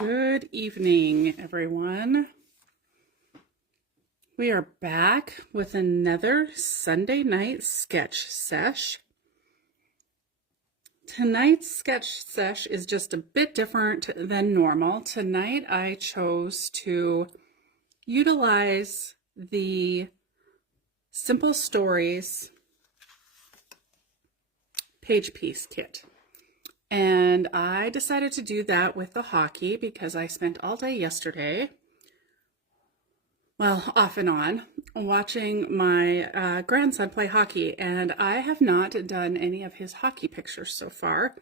Good evening, everyone. We are back with another Sunday night sketch sesh. Tonight's sketch sesh is just a bit different than normal. Tonight I chose to utilize the Simple Stories page piece kit. And I decided to do that with the hockey because I spent all day yesterday, well, off and on, watching my grandson play hockey. And I have not done any of his hockey pictures so far.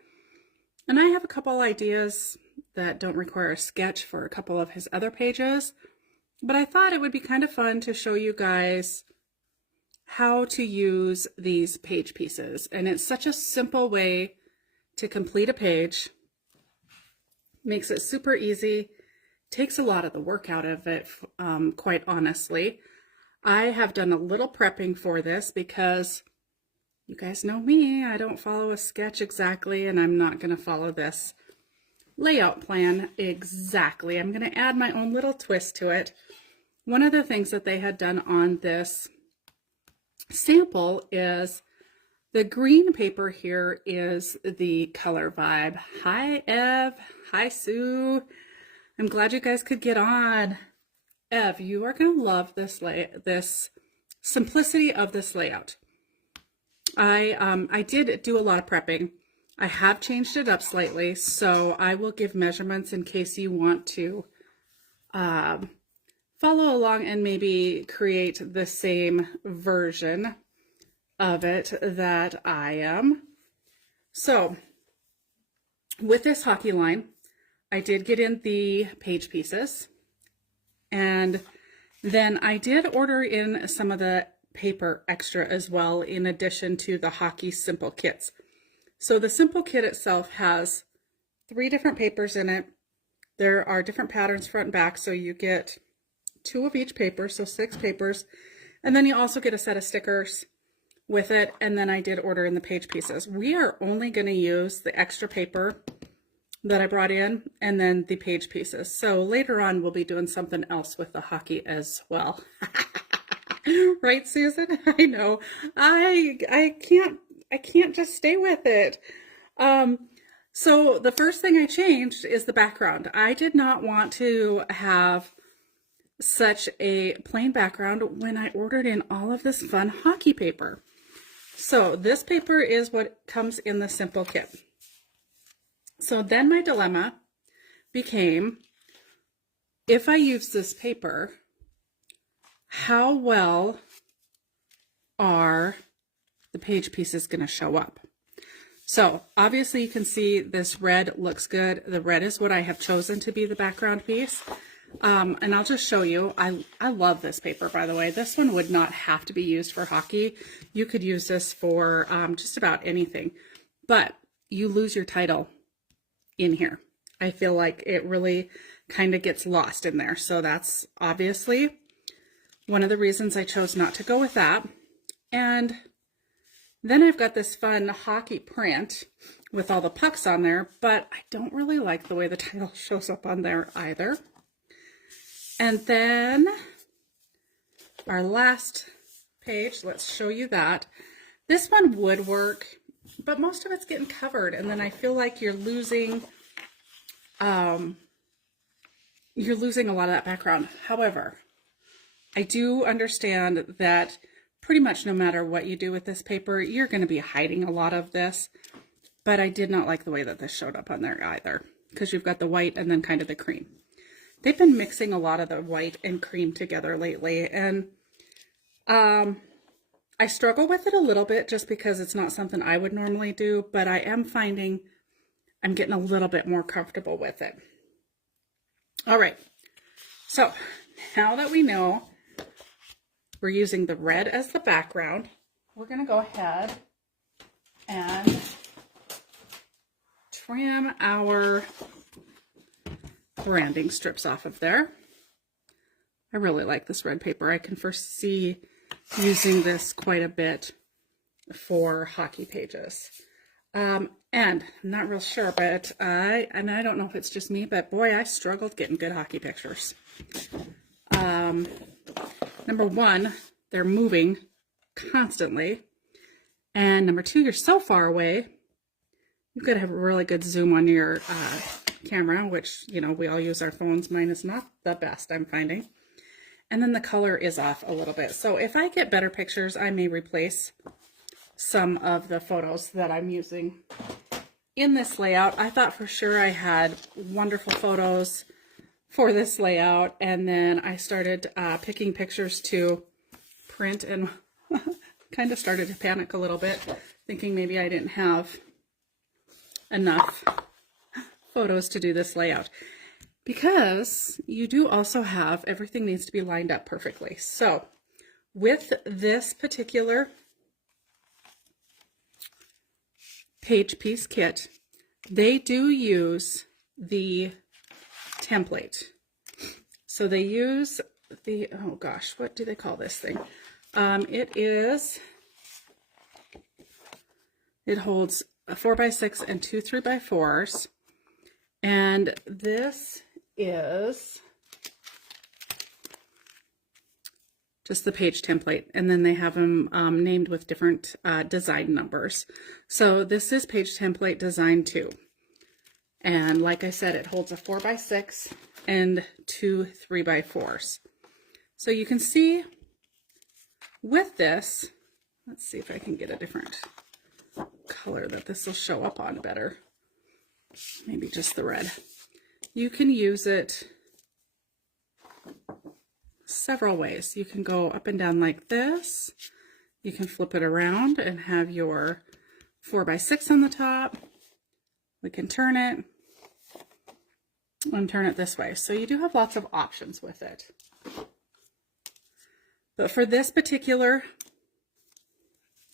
And I have a couple ideas that don't require a sketch for a couple of his other pages. But I thought it would be kind of fun to show you guys how to use these page pieces. And it's such a simple way to complete a page. Makes it super easy, takes a lot of the work out of it, quite honestly. I have done a little prepping for this because you guys know me, I don't follow a sketch exactly, and I'm not going to follow this layout plan exactly. I'm going to add my own little twist to it. One of the things that they had done on this sample is the green paper here is the color vibe. Hi, Ev. Hi, Sue. I'm glad you guys could get on. Ev, you are going to love this simplicity of this layout. I did do a lot of prepping. I have changed it up slightly, so I will give measurements in case you want to follow along and maybe create the same version of it that I am. So with this hockey line, I did get in the page pieces, and then I did order in some of the paper extra as well, in addition to the hockey simple kits. So the simple kit itself has 3 different papers in it. There are different patterns front and back, so you get 2 of each paper, so 6 papers, and then you also get a set of stickers with it. And then I did order in the page pieces. We are only going to use the extra paper that I brought in and then the page pieces. So later on we'll be doing something else with the hockey as well. Right, Susan? I know. I can't just stay with it. So the first thing I changed is the background. I did not want to have such a plain background when I ordered in all of this fun hockey paper. So this paper is what comes in the simple kit. So then my dilemma became, if I use this paper, how well are the page pieces going to show up? So obviously you can see this red looks good. The red is what I have chosen to be the background piece. And I'll just show you. I love this paper, by the way. This one would not have to be used for hockey. You could use this for just about anything, but you lose your title in here. I feel like it really kind of gets lost in there. So that's obviously one of the reasons I chose not to go with that. And then I've got this fun hockey print with all the pucks on there, but I don't really like the way the title shows up on there either. And then our last page, let's show you that. This one would work, but most of it's getting covered. And then I feel like you're losing a lot of that background. However, I do understand that pretty much no matter what you do with this paper, you're going to be hiding a lot of this. But I did not like the way that this showed up on there either, because you've got the white and then kind of the cream. They've been mixing a lot of the white and cream together lately, and I struggle with it a little bit just because it's not something I would normally do, but I am finding I'm getting a little bit more comfortable with it. All right, so now that we know we're using the red as the background, we're going to go ahead and trim our branding strips off of there. I really like this red paper. I can foresee using this quite a bit for hockey pages. And I'm not real sure, but I don't know if it's just me, but boy, I struggled getting good hockey pictures. Number one, they're moving constantly. And number two, you're so far away. You've got to have a really good zoom on your camera, which, you know, we all use our phones. Mine is not the best, I'm finding. And then the color is off a little bit. So if I get better pictures, I may replace some of the photos that I'm using in this layout. I thought for sure I had wonderful photos for this layout, and then I started picking pictures to print and kind of started to panic a little bit, thinking maybe I didn't have enough photos to do this layout, because you do also have, everything needs to be lined up perfectly. So with this particular page piece kit, they do use the template. So they use the, oh gosh, what do they call this thing? It holds a 4x6 and two 3x4s. And this is just the page template. And then they have them named with different design numbers. So this is page template design 2. And like I said, it holds a 4x6 and two 3x4s. So you can see with this, let's see if I can get a different color that this will show up on better. Maybe just the red. You can use it several ways. You can go up and down like this. You can flip it around and have your 4x6 on the top. We can turn it and turn it this way. So you do have lots of options with it. But for this particular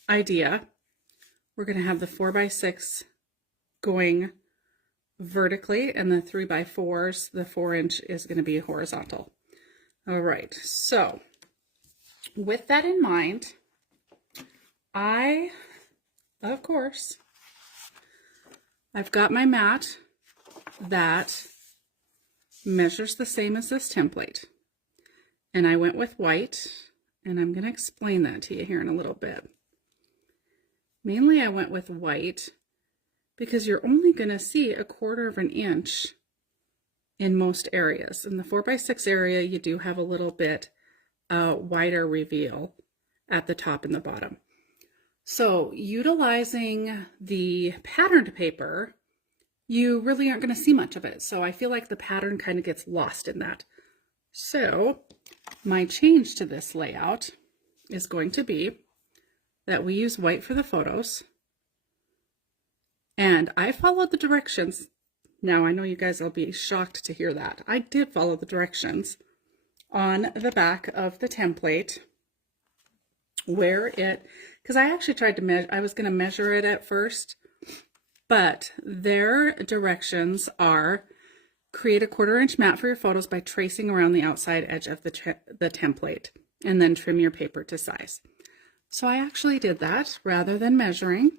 idea, we're going to have the 4x6 going vertically, and the 3x4s, the 4-inch is going to be horizontal. All right, so with that in mind, of course, I've got my mat that measures the same as this template. And I went with white, and I'm going to explain that to you here in a little bit. Mainly I went with white because you're only going to see 1/4 of an inch in most areas. In the 4x6 area, you do have a little bit wider reveal at the top and the bottom. So utilizing the patterned paper, you really aren't going to see much of it. So I feel like the pattern kind of gets lost in that. So my change to this layout is going to be that we use white for the photos. And I followed the directions. Now I know you guys will be shocked to hear that. I did follow the directions on the back of the template because I actually tried to measure, I was going to measure it at first, but their directions are create a 1/4 inch mat for your photos by tracing around the outside edge of the template, and then trim your paper to size. So I actually did that rather than measuring.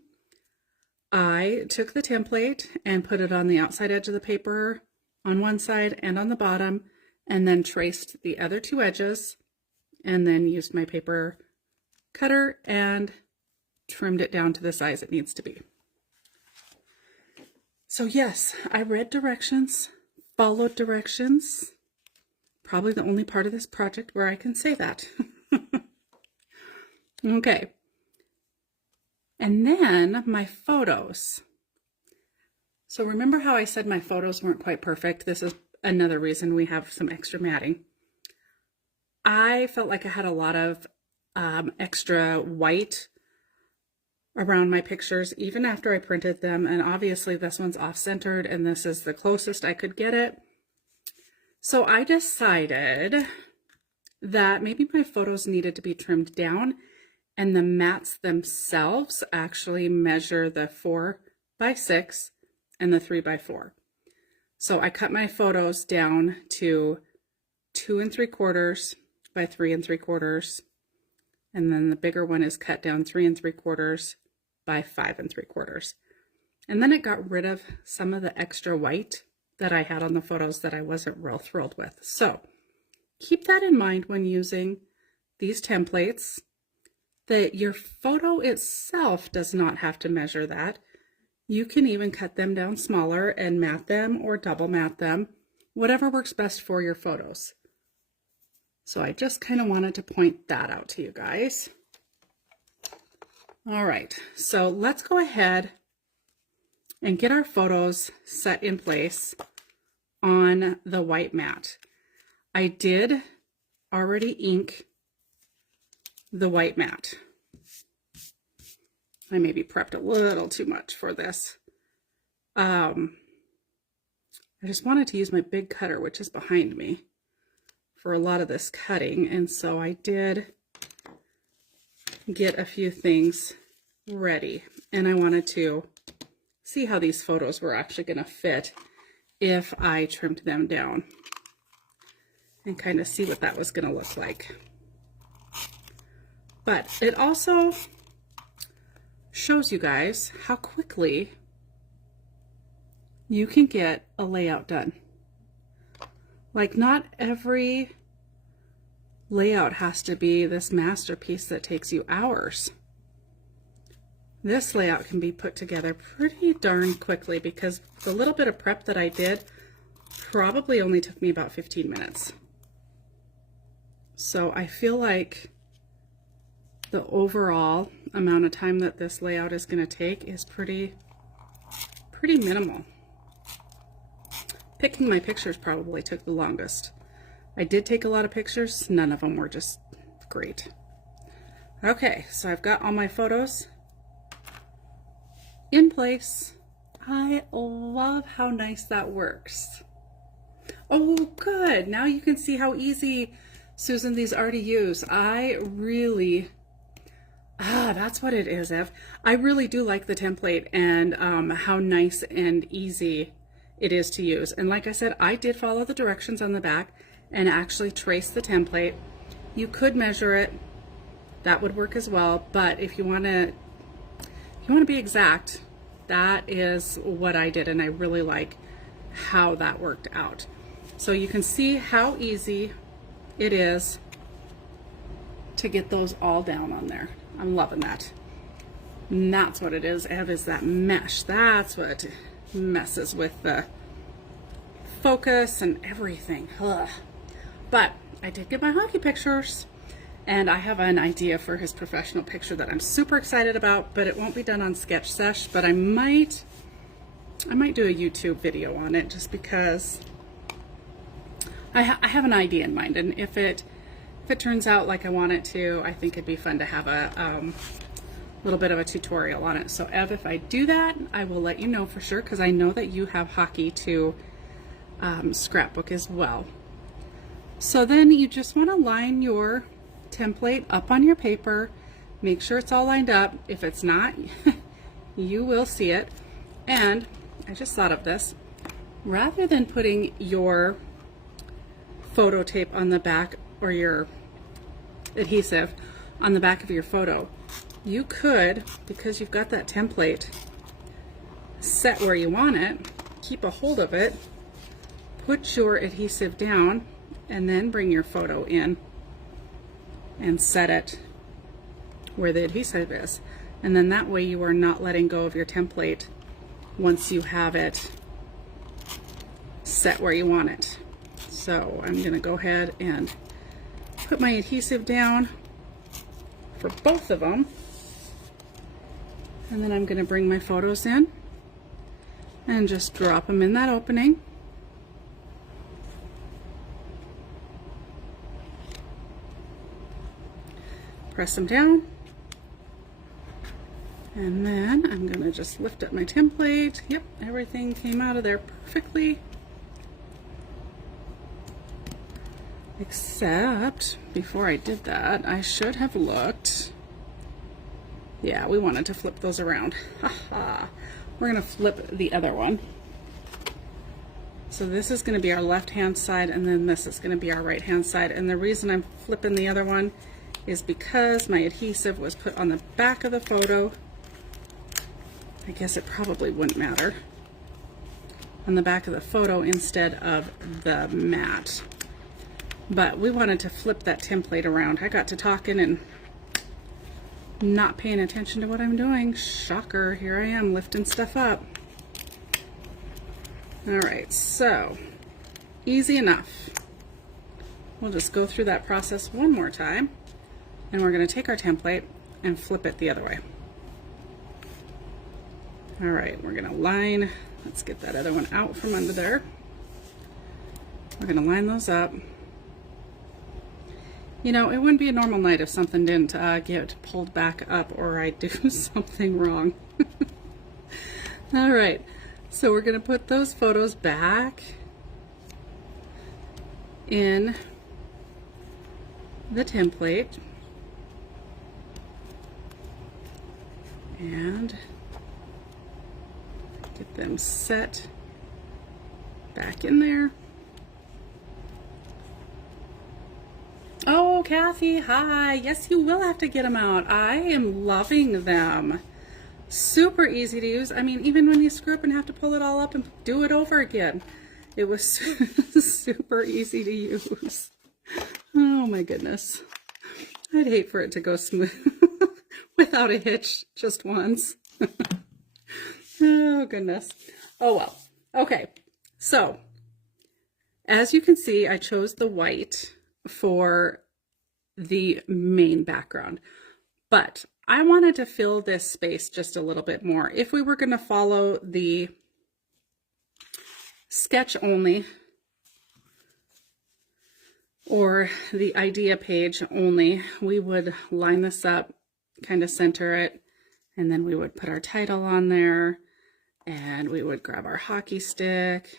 I took the template and put it on the outside edge of the paper on one side and on the bottom, and then traced the other 2 edges, and then used my paper cutter and trimmed it down to the size it needs to be. So yes, I read directions, followed directions. Probably the only part of this project where I can say that. Okay. And then my photos. So remember how I said my photos weren't quite perfect? This is another reason we have some extra matting. I felt like I had a lot of extra white around my pictures, even after I printed them. And obviously this one's off-centered, and this is the closest I could get it. So I decided that maybe my photos needed to be trimmed down, and the mats themselves actually measure the 4x6 and the 3x4. So I cut my photos down to 2 3/4 by 3 3/4, and then the bigger one is cut down 3 3/4 by 5 3/4. And then it got rid of some of the extra white that I had on the photos that I wasn't real thrilled with. So keep that in mind when using these templates, that your photo itself does not have to measure that. You can even cut them down smaller and mat them or double mat them, whatever works best for your photos. So I just kind of wanted to point that out to you guys. All right, so let's go ahead and get our photos set in place on the white mat. I did already ink the white mat. I maybe prepped a little too much for this. I just wanted to use my big cutter, which is behind me, for a lot of this cutting, and so I did get a few things ready, and I wanted to see how these photos were actually going to fit if I trimmed them down, and kind of see what that was going to look like. But it also shows you guys how quickly you can get a layout done. Like, not every layout has to be this masterpiece that takes you hours. This layout can be put together pretty darn quickly, because the little bit of prep that I did probably only took me about 15 minutes. So I feel like the overall amount of time that this layout is going to take is pretty minimal. Picking my pictures probably took the longest. I did take a lot of pictures. None of them were just great. Okay, so I've got all my photos in place. I love how nice that works. Oh, good. Now you can see how easy, Susan, these are to use. I really, that's what it is, Ev. I really do like the template and how nice and easy it is to use. And like I said, I did follow the directions on the back and actually trace the template. You could measure it. That would work as well. But if you want to be exact, that is what I did, and I really like how that worked out. So you can see how easy it is to get those all down on there. I'm loving that. And that's what it is, Ev, is that mesh. That's what messes with the focus and everything. Ugh. But I did get my hockey pictures, and I have an idea for his professional picture that I'm super excited about, but it won't be done on Sketch Sesh, but I might do a YouTube video on it, just because I have an idea in mind, and if it turns out like I want it to, I think it'd be fun to have a little bit of a tutorial on it. So Ev, if I do that, I will let you know for sure, because I know that you have hockey to Scrapbook as well. So then you just want to line your template up on your paper, make sure it's all lined up. If it's not, you will see it. And I just thought of this, rather than putting your photo tape on the back, or your adhesive on the back of your photo, you could, because you've got that template set where you want it, keep a hold of it, put your adhesive down, and then bring your photo in and set it where the adhesive is. And then that way you are not letting go of your template once you have it set where you want it. So I'm going to go ahead and put my adhesive down for both of them. And then I'm going to bring my photos in and just drop them in that opening. Press them down. And then I'm going to just lift up my template. Yep, everything came out of there perfectly. Except, before I did that, I should have looked. Yeah, we wanted to flip those around. Haha. We're going to flip the other one. So this is going to be our left-hand side, and then this is going to be our right-hand side. And the reason I'm flipping the other one is because my adhesive was put on the back of the photo, I guess it probably wouldn't matter, on the back of the photo instead of the mat. But we wanted to flip that template around. I got to talking and not paying attention to what I'm doing. Shocker, here I am lifting stuff up. All right, so easy enough. We'll just go through that process one more time, and we're going to take our template and flip it the other way. All right, we're going to line, let's get that other one out from under there. We're going to line those up. You know, it wouldn't be a normal night if something didn't get pulled back up or I do something wrong. All right, so we're going to put those photos back in the template and get them set back in there. Oh, Kathy, hi. Yes, you will have to get them out. I am loving them. Super easy to use. I mean, even when you screw up and have to pull it all up and do it over again, it was super easy to use. Oh my goodness. I'd hate for it to go smooth without a hitch just once. Oh goodness. Oh well. Okay. So, as you can see, I chose the white for the main background, but I wanted to fill this space just a little bit more. If we were going to follow the sketch only or the idea page only, we would line this up, kind of center it, and then we would put our title on there, and we would grab our hockey stick.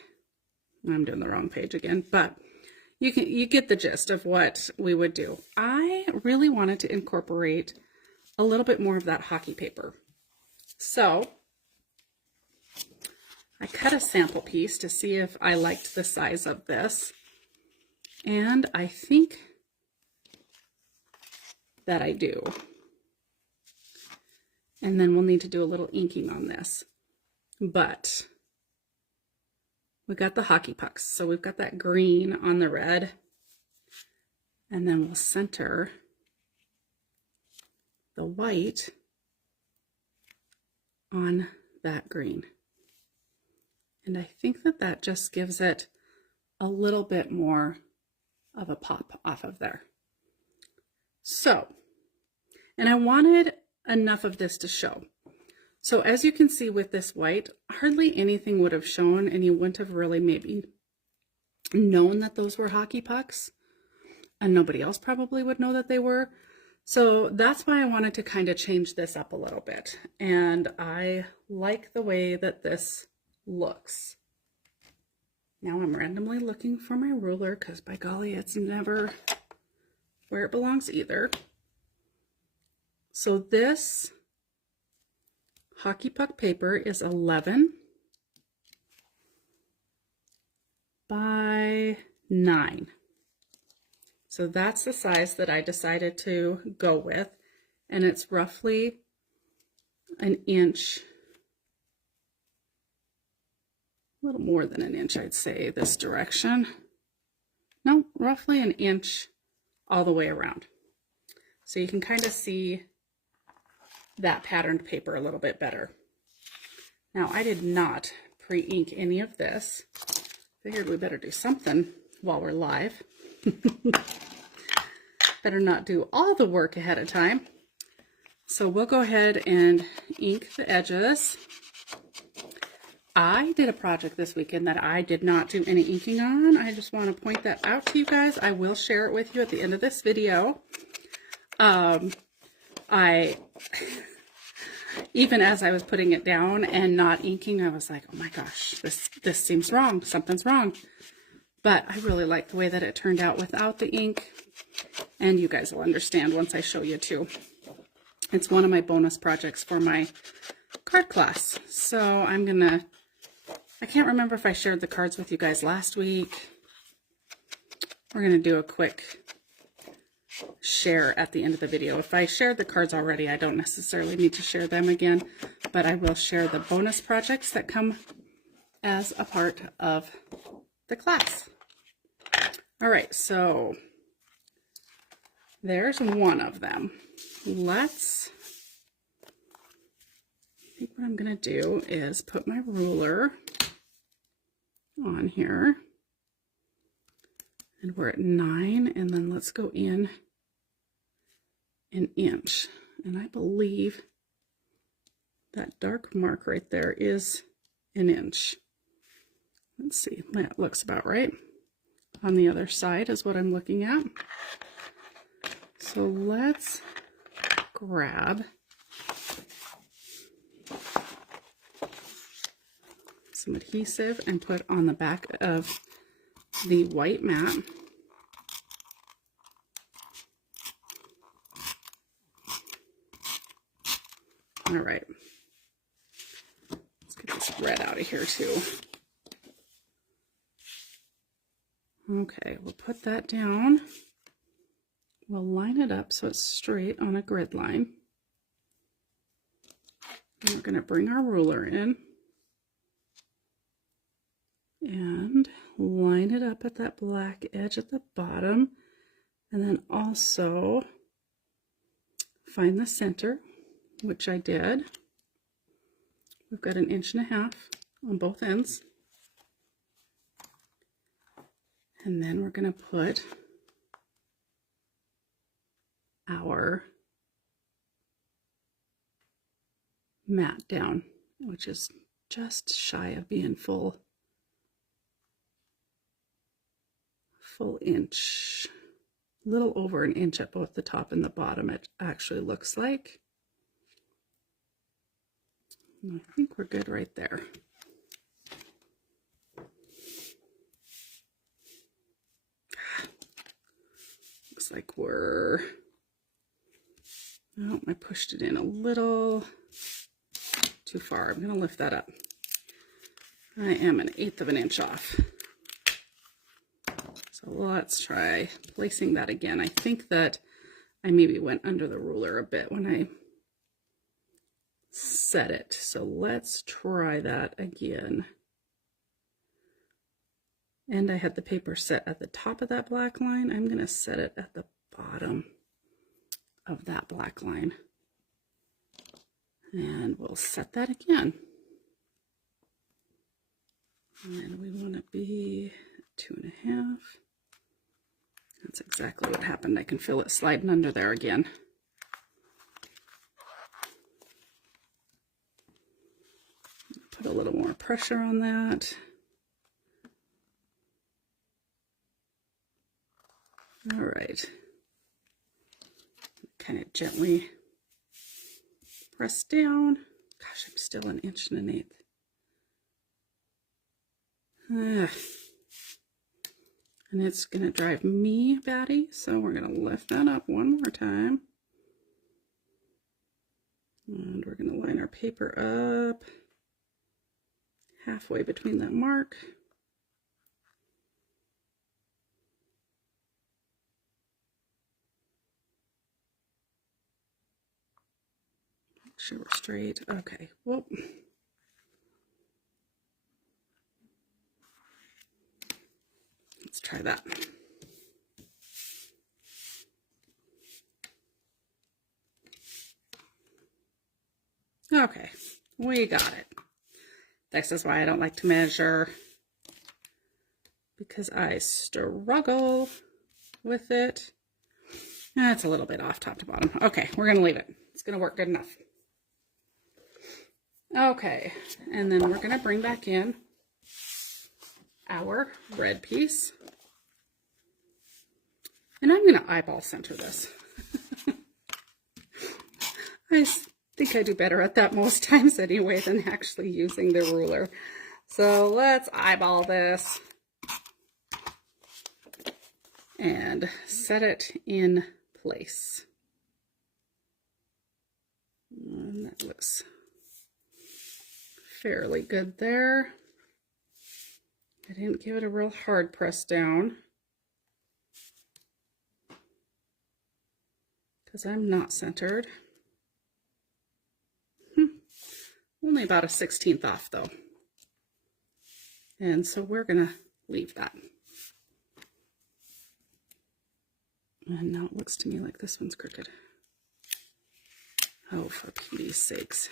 I'm doing the wrong page again, but you get the gist of what we would do. I really wanted to incorporate a little bit more of that hockey paper. So I cut a sample piece to see if I liked the size of this. And I think that I do. And then we'll need to do a little inking on this. But we got the hockey pucks, so we've got that green on the red, and then we'll center the white on that green. And I think that that just gives it a little bit more of a pop off of there. So, and I wanted enough of this to show. So as you can see with this white, hardly anything would have shown, and you wouldn't have really maybe known that those were hockey pucks, and nobody else probably would know that they were. So that's why I wanted to kind of change this up a little bit, and I like the way that this looks. Now I'm randomly looking for my ruler because by golly, it's never where it belongs either. So this hockey puck paper is 11 by 9. So that's the size that I decided to go with, and it's roughly an inch, a little more than an inch, I'd say, this direction. No, roughly an inch all the way around. So you can kind of see that patterned paper a little bit better. Now, I did not pre-ink any of this. Figured we better do something while we're live. Better not do all the work ahead of time. So we'll go ahead and ink the edges. I did a project this weekend that I did not do any inking on. I just want to point that out to you guys. I will share it with you at the end of this video. Even as I was putting it down and not inking, I was like, oh my gosh, this seems wrong. Something's wrong. But I really like the way that it turned out without the ink. And you guys will understand once I show you too. It's one of my bonus projects for my card class. So I can't remember if I shared the cards with you guys last week. We're going to do a quick share at the end of the video. If I shared the cards already, I don't necessarily need to share them again, but I will share the bonus projects that come as a part of the class. All right, so there's one of them. I think what I'm going to do is put my ruler on here. And we're at 9, and then let's go in an inch. And I believe that dark mark right there is an inch. Let's see, that looks about right. On the other side is what I'm looking at. So let's grab some adhesive and put on the back of the white mat. All right, let's get this red out of here too. Okay, we'll put that down. We'll line it up so it's straight on a grid line. And we're going to bring our ruler in and line it up at that black edge at the bottom, and then also find the center, which I did. We've got 1.5 inches on both ends. And then we're going to put our mat down, which is just shy of being full inch, a little over 1 inch at both the top and the bottom, it actually looks like. And I think we're good right there. Looks like we're, oh, I pushed it in a little too far. I'm going to lift that up. I am 1/8 of an inch off. So let's try placing that again. I think that I maybe went under the ruler a bit when I set it. So let's try that again. And I had the paper set at the top of that black line. I'm going to set it at the bottom of that black line. And we'll set that again. And we want to be 2.5. That's exactly what happened. I can feel it sliding under there again. Put a little more pressure on that. All right. Kind of gently press down. Gosh, I'm still 1 1/8 inches. And it's going to drive me batty, so we're going to lift that up one more time. And we're going to line our paper up halfway between that mark. Make sure we're straight. Okay, whoop. Let's try that. Okay, we got it. This is why I don't like to measure, because I struggle with it. That's a little bit off top to bottom. Okay, we're going to leave it. It's going to work good enough. Okay, and then we're going to bring back in our red piece. And I'm going to eyeball center this. I think I do better at that most times anyway than actually using the ruler. So let's eyeball this and set it in place. And that looks fairly good there. I didn't give it a real hard press down because I'm not centered. only about a 1/16 off though. And so we're gonna leave that. And now it looks to me like this one's crooked. Oh, for Pete's sakes.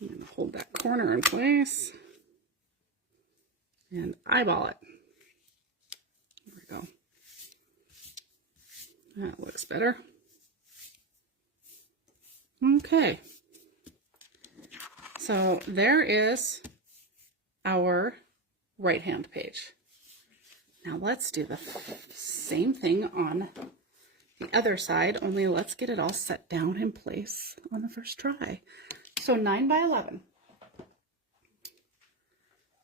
I'm gonna hold that corner in place and eyeball it. There we go. That looks better. Okay. So there is our right-hand page. Now let's do the same thing on the other side, only let's get it all set down in place on the first try. So 9 by 11.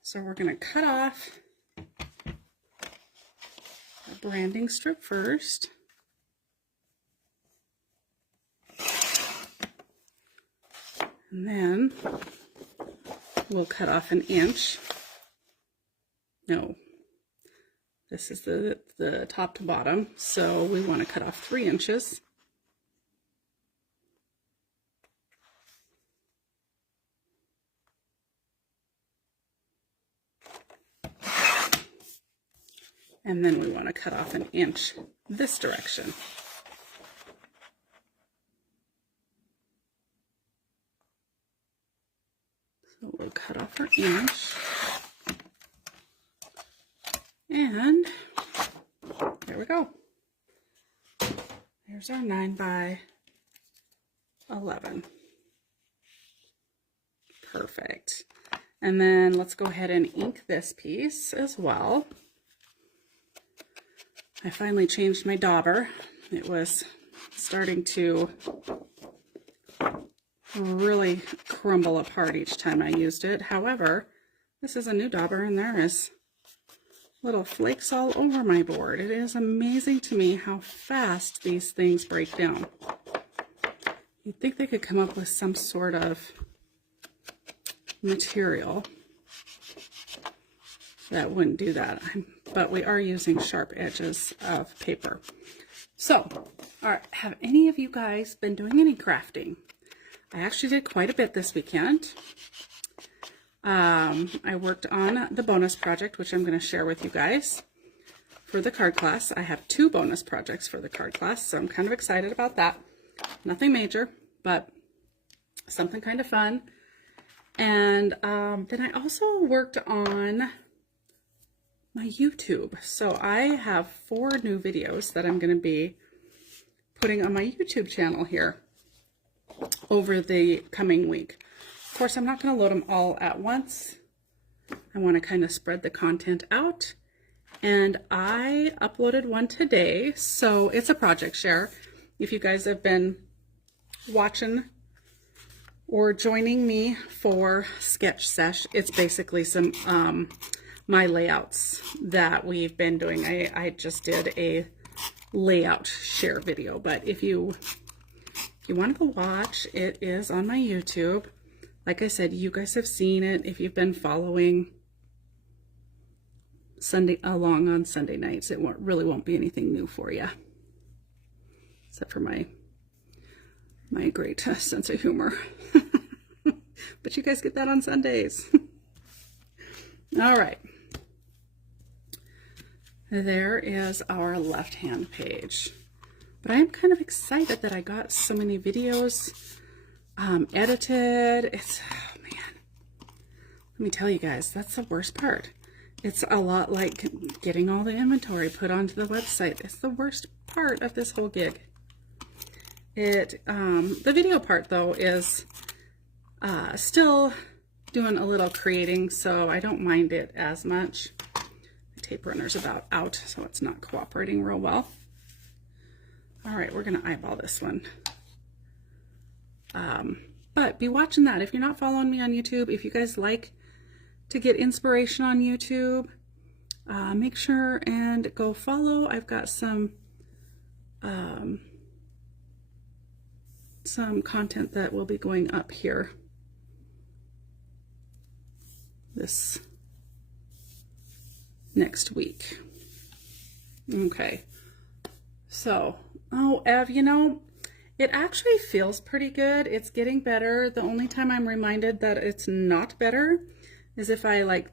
So we're going to cut off a branding strip first. And then we'll cut off 1 inch. No, this is the top to bottom, so we want to cut off 3 inches. And then we want to cut off 1 inch this direction. So we'll cut off our inch. And there we go. There's our 9 by 11. Perfect. And then let's go ahead and ink this piece as well. I finally changed my dauber. It was starting to really crumble apart each time I used it. However, this is a new dauber and there is little flakes all over my board. It is amazing to me how fast these things break down. You'd think they could come up with some sort of material that wouldn't do that, but we are using sharp edges of paper. So, all right, have any of you guys been doing any crafting? I actually did quite a bit this weekend. I worked on the bonus project, which I'm going to share with you guys for the card class. I have 2 bonus projects for the card class, so I'm kind of excited about that. Nothing major, but something kind of fun. And then I also worked on my YouTube. So I have 4 new videos that I'm going to be putting on my YouTube channel here over the coming week. Of course, I'm not going to load them all at once. I want to kind of spread the content out. And I uploaded one today, so it's a project share. If you guys have been watching or joining me for Sketch Sesh, it's basically some my layouts that we've been doing. I just did a layout share video, but if you want to go watch, it is on my YouTube. Like I said, you guys have seen it if you've been following along on Sunday nights. It really won't be anything new for you, except for my great sense of humor. But you guys get that on Sundays. All right. There is our left-hand page. But I'm kind of excited that I got so many videos edited. Oh man, let me tell you guys, that's the worst part. It's a lot like getting all the inventory put onto the website. It's the worst part of this whole gig. The video part though is still doing a little creating, so I don't mind it as much. The tape runner's about out, so it's not cooperating real well. All right, we're gonna eyeball this one. But be watching that. If you're not following me on YouTube, if you guys like to get inspiration on YouTube, make sure and go follow. I've got some content that will be going up here this next week. Okay, so, oh, Ev, you know, It actually feels pretty good. It's getting better. The only time I'm reminded that it's not better is if I went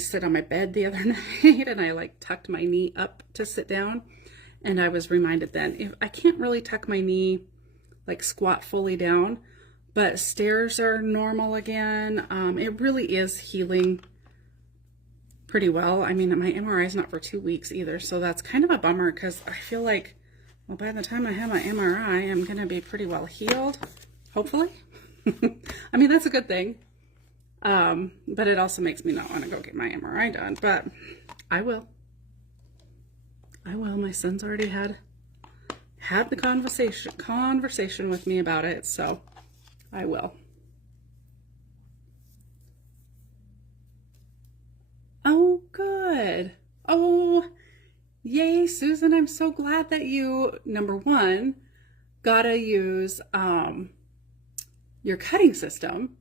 to sit on my bed the other night and I tucked my knee up to sit down, and I was reminded then, if I can't really tuck my knee, squat fully down, but stairs are normal again. It really is healing pretty well. I mean, my MRI is not for 2 weeks either, so that's kind of a bummer because I feel like, well, by the time I have my MRI, I'm going to be pretty well healed, hopefully. I mean, that's a good thing. But it also makes me not want to go get my MRI done, but I will. My son's already had the conversation with me about it, so I will. Oh, good. Oh, yay, Susan. I'm so glad that you, number one, gotta use your cutting system.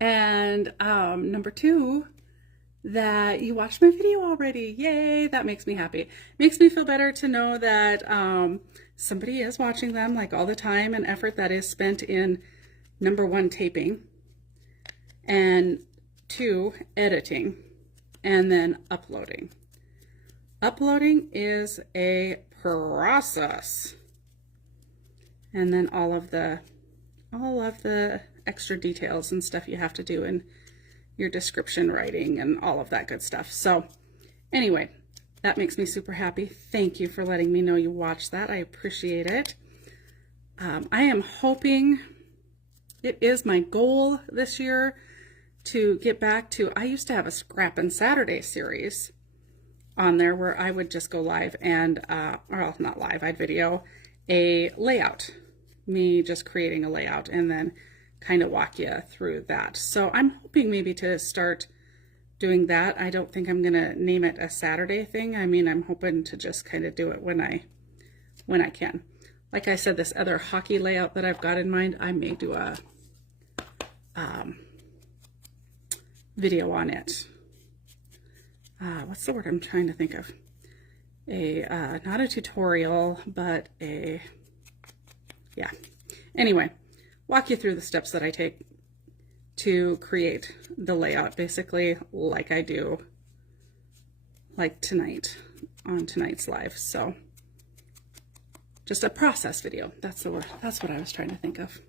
And number two, that you watched my video already. Yay, that makes me happy. Makes me feel better to know that somebody is watching them, all the time and effort that is spent in, number one, taping, and two, editing, and then uploading. Uploading is a process. And then all of the extra details and stuff you have to do in your description writing and all of that good stuff. So anyway, that makes me super happy. Thank you for letting me know you watched that. I appreciate it. I am hoping, it is my goal this year to get back to, I used to have a Scrappin' Saturday series on there where I would just go live and, or not live, I'd video a layout, me just creating a layout and then kind of walk you through that. So I'm hoping maybe to start doing that. I don't think I'm gonna name it a Saturday thing. I mean, I'm hoping to just kind of do it when I can. Like I said, this other hockey layout that I've got in mind, I may do a video on it. What's the word I'm trying to think of? Not a tutorial, but yeah. Anyway, walk you through the steps that I take to create the layout, basically like I do tonight on tonight's live. So just a process video. That's the word. That's what I was trying to think of.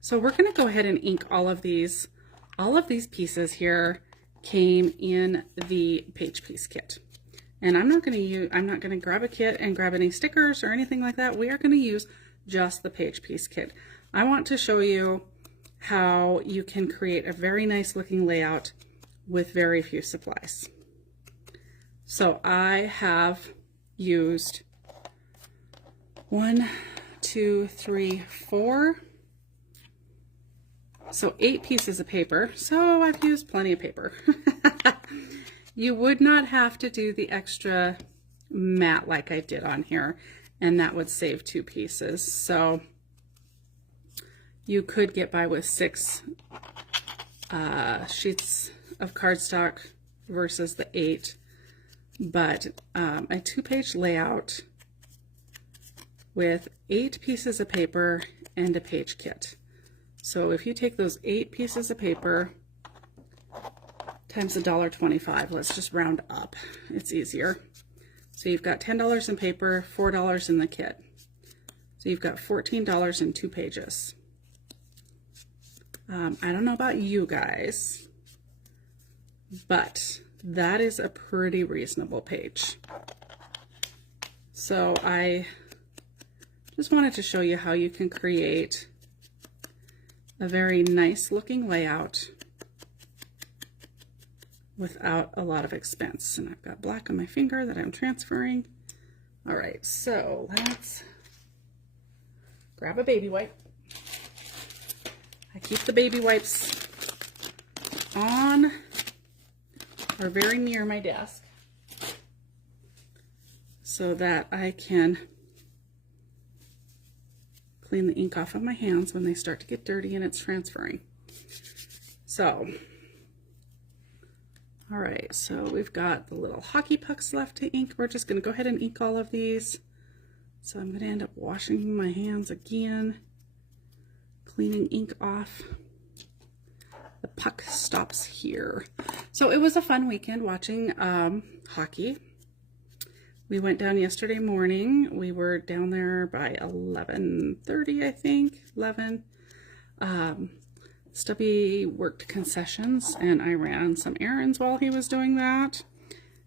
So we're going to go ahead and ink all of these. All of these pieces here came in the page piece kit. And I'm not going to grab a kit and grab any stickers or anything like that. We are going to use just the page piece kit. I want to show you how you can create a very nice looking layout with very few supplies. So I have used 1, 2, 3, 4. So 8 pieces of paper. So I've used plenty of paper. You would not have to do the extra mat like I did on here, and that would save 2 pieces. So you could get by with 6 sheets of cardstock versus the 8, but a 2-page layout with 8 pieces of paper and a page kit. So if you take those 8 pieces of paper times $1.25, let's just round up, it's easier. So you've got $10 in paper, $4 in the kit. So you've got $14 in 2 pages. I don't know about you guys, but that is a pretty reasonable page. So I just wanted to show you how you can create a very nice looking layout without a lot of expense. And I've got black on my finger that I'm transferring. All right, so let's grab a baby wipe. I keep the baby wipes on or very near my desk so that I can clean the ink off of my hands when they start to get dirty and it's transferring. So, all right, so we've got the little hockey pucks left to ink. We're just going to go ahead and ink all of these. So I'm going to end up washing my hands again, cleaning ink off. The puck stops here. So it was a fun weekend watching hockey. We went down yesterday morning. We were down there by 11:30, I think, 11. Stubby worked concessions and I ran some errands while he was doing that.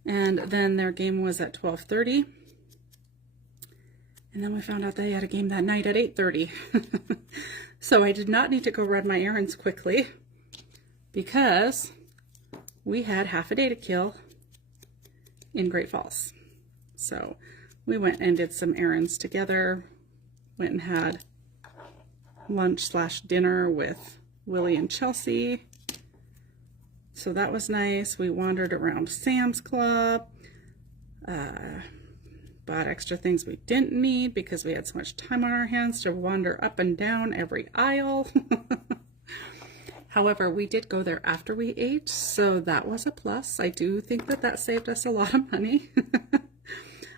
And then their game was at 12:30. And then we found out they had a game that night at 8:30. So I did not need to go run my errands quickly because we had half a day to kill in Great Falls. So we went and did some errands together, went and had lunch/dinner with Willie and Chelsea. So that was nice. We wandered around Sam's Club, bought extra things we didn't need because we had so much time on our hands to wander up and down every aisle. However, we did go there after we ate, so that was a plus. I do think that that saved us a lot of money.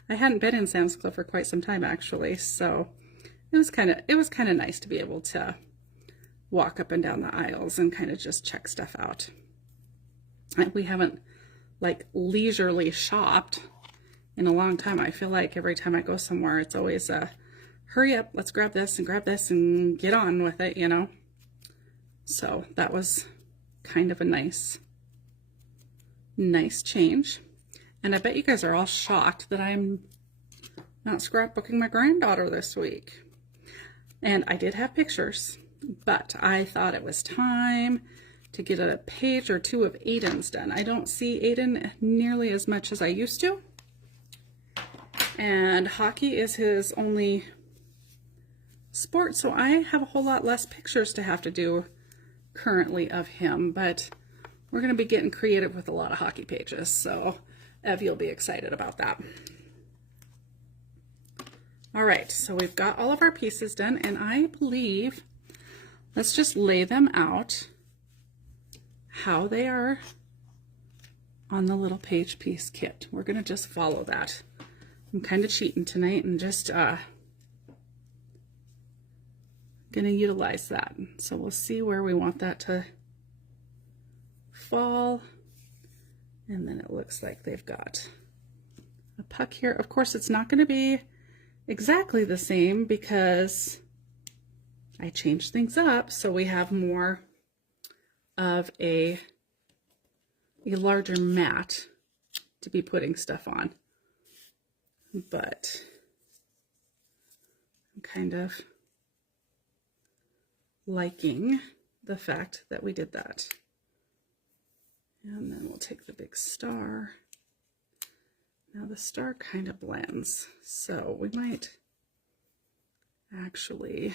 I hadn't been in Sam's Club for quite some time actually, so it was kind of nice to be able to walk up and down the aisles and kind of just check stuff out. We haven't like leisurely shopped in a long time. I feel like every time I go somewhere, it's always hurry up, let's grab this and get on with it, you know. So that was kind of a nice change. And I bet you guys are all shocked that I'm not scrapbooking my granddaughter this week. And I did have pictures, but I thought it was time to get a page or two of Aiden's done. I don't see Aiden nearly as much as I used to. And hockey is his only sport, so I have a whole lot less pictures to have to do currently of him, but we're going to be getting creative with a lot of hockey pages, so Ev, you'll be excited about that. All right, so we've got all of our pieces done, and I believe, let's just lay them out how they are on the little page piece kit. We're going to just follow that. I'm kind of cheating tonight and just going to utilize that. So we'll see where we want that to fall. And then it looks like they've got a puck here. Of course, it's not going to be exactly the same because I changed things up so we have more of a larger mat to be putting stuff on. But I'm kind of liking the fact that we did that. And then we'll take the big star. Now the star kind of blends, so we might actually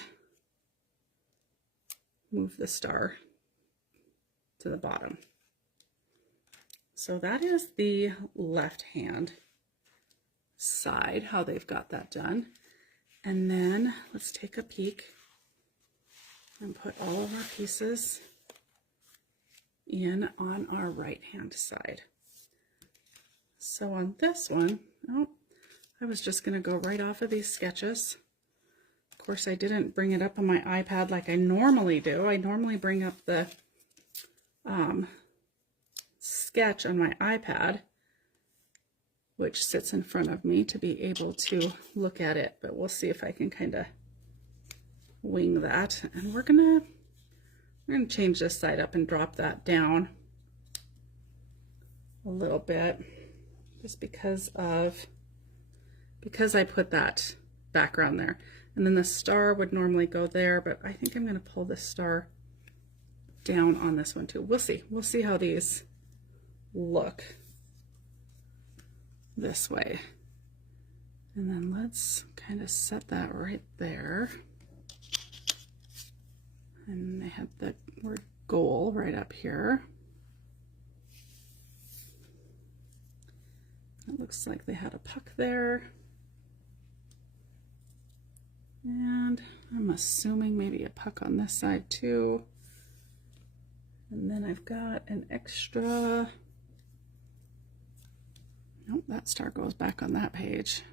move the star to the bottom. So that is the left hand side, how they've got that done. And then let's take a peek and put all of our pieces in on our right hand side. So on this one, oh, I was just going to go right off of these sketches. Of course, I didn't bring it up on my iPad like I normally do. I normally bring up the sketch on my iPad, which sits in front of me to be able to look at it, but we'll see if I can kind of wing that. And we're gonna change this side up and drop that down a little bit, just because I put that background there. And then the star would normally go there, but I think I'm going to pull the star down on this one too. We'll see. We'll see how these look this way. And then let's kind of set that right there. And I have the word goal right up here. It looks like they had a puck there. And I'm assuming maybe a puck on this side too. And then I've got an extra, nope, that star goes back on that page.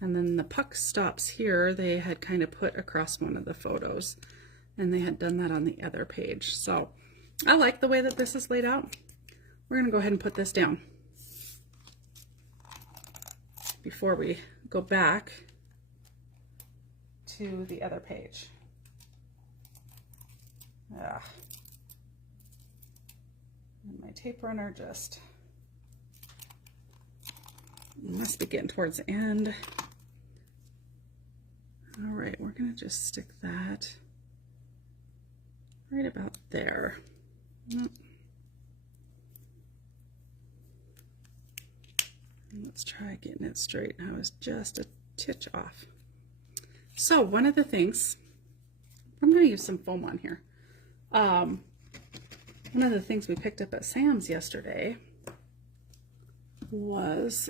And then the puck stops here, they had kind of put across one of the photos, and they had done that on the other page. So I like the way that this is laid out. We're gonna go ahead and put this down before we go back to the other page. And my tape runner just must be getting towards the end. All right, we're gonna just stick that right about there. Let's try getting it straight. I was just a titch off. So one of the things, I'm going to use some foam on here. One of the things we picked up at Sam's yesterday was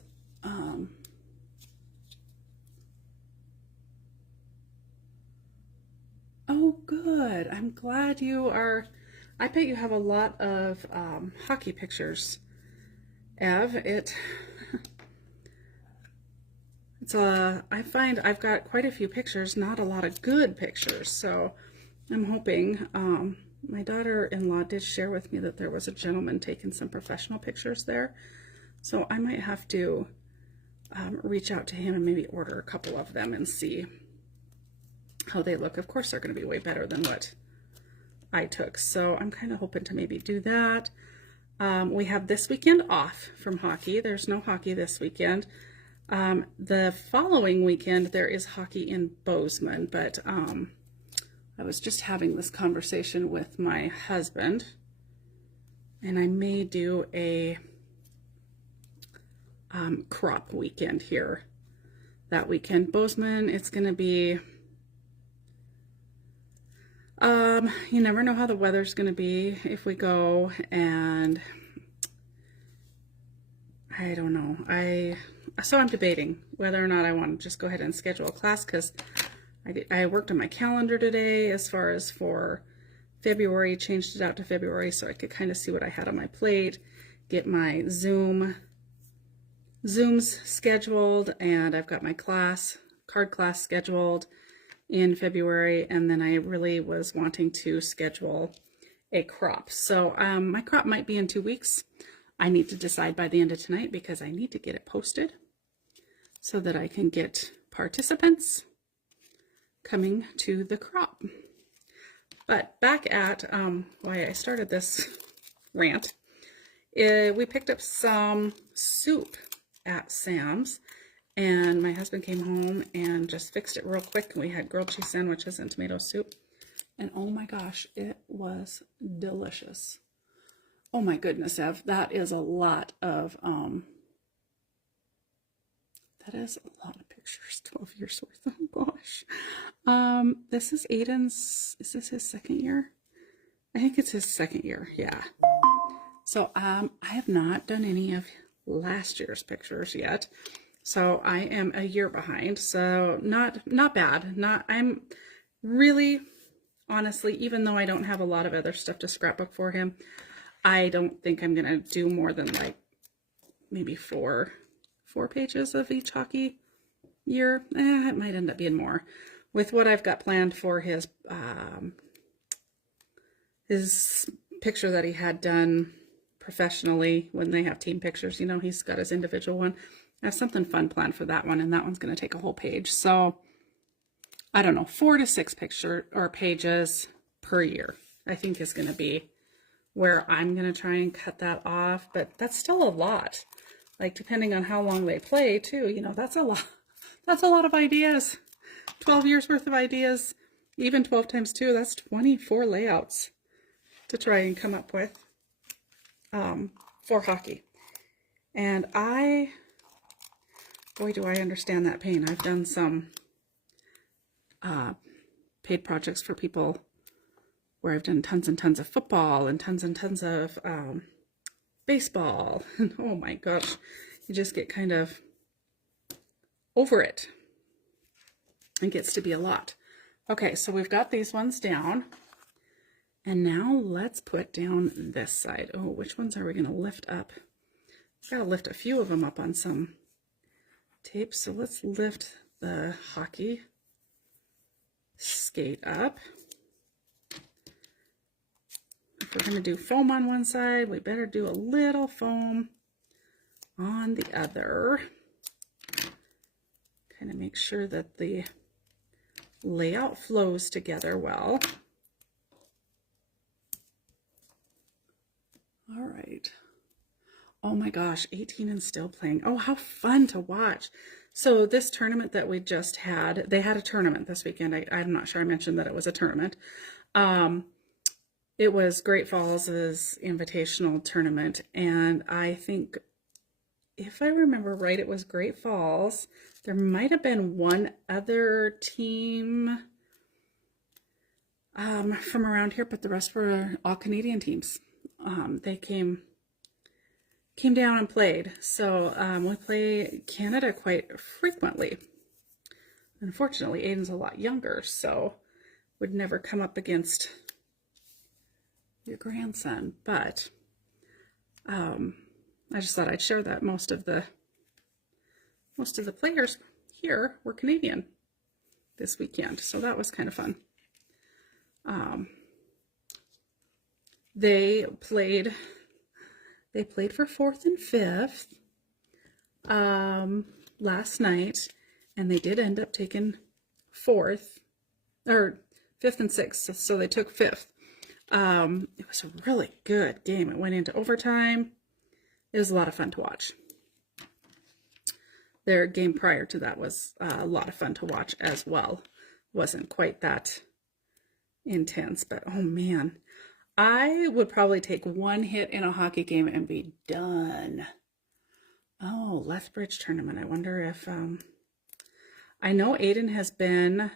oh good, I'm glad you are, I bet you have a lot of hockey pictures, Ev. I find I've got quite a few pictures, not a lot of good pictures, so I'm hoping, my daughter-in-law did share with me that there was a gentleman taking some professional pictures there, so I might have to reach out to him and maybe order a couple of them and see how they look. Of course they're going to be way better than what I took, so I'm kind of hoping to maybe do that. We have this weekend off from hockey. There's no hockey this weekend. The following weekend there is hockey in Bozeman, but I was just having this conversation with my husband, and I may do a crop weekend here that weekend. Bozeman, it's going to be, you never know how the weather's going to be if we go, and I don't know. So I'm debating whether or not I want to just go ahead and schedule a class, because I worked on my calendar today as far as for February, changed it out to February so I could kind of see what I had on my plate, get my Zooms scheduled, and I've got my card class scheduled in February, and then I really was wanting to schedule a crop. So my crop might be in 2 weeks. I need to decide by the end of tonight because I need to get it posted so that I can get participants coming to the crop. But back at why I started this rant, we picked up some soup at Sam's, and my husband came home and just fixed it real quick. We had grilled cheese sandwiches and tomato soup, and oh my gosh, it was delicious. Oh my goodness, Ev, that is a lot of pictures, 12 years worth. Oh gosh. This is Aiden's, is this his second year? I think it's his second year, yeah. So I have not done any of last year's pictures yet. So I am a year behind, so not bad. I'm really, honestly, even though I don't have a lot of other stuff to scrapbook for him, I don't think I'm gonna do more than like maybe four pages of each hockey year. It might end up being more with what I've got planned for his picture that he had done professionally when they have team pictures. You know, he's got his individual one. I have something fun planned for that one, and that one's going to take a whole page. So I don't know, 4 to 6 pages per year, I think is going to be where I'm going to try and cut that off. But that's still a lot. Like, depending on how long they play too, you know, that's a lot. That's a lot of ideas. 12 years worth of ideas, even 12 times 2, that's 24 layouts to try and come up with for hockey. And boy, do I understand that pain. I've done some paid projects for people where I've done tons and tons of football and tons of baseball. And oh my gosh, you just get kind of over it. It gets to be a lot. Okay, so we've got these ones down. And now let's put down this side. Oh, which ones are we going to lift up? We've got to lift a few of them up on some tape. So let's lift the hockey skate up. If we're going to do foam on one side, we better do a little foam on the other. Kind of make sure that the layout flows together well. All right. Oh my gosh, 18 and still playing. Oh, how fun to watch. So this tournament that we just had, they had a tournament this weekend. I'm not sure I mentioned that it was a tournament. It was Great Falls' invitational tournament, and I think, if I remember right, it was Great Falls. There might have been one other team from around here, but the rest were all Canadian teams. They came down and played. So we play Canada quite frequently. Unfortunately, Aiden's a lot younger, so would never come up against your grandson, but I just thought I'd share that most of the players here were Canadian this weekend, so that was kind of fun. They played for 4th and 5th last night, and they did end up taking 5th and 6th, so they took 5th. It was a really good game. It went into overtime. It was a lot of fun to watch. Their game prior to that was a lot of fun to watch as well. Wasn't quite that intense, but oh man, I would probably take one hit in a hockey game and be done. Oh, Lethbridge tournament. I wonder if, I know Aiden has been,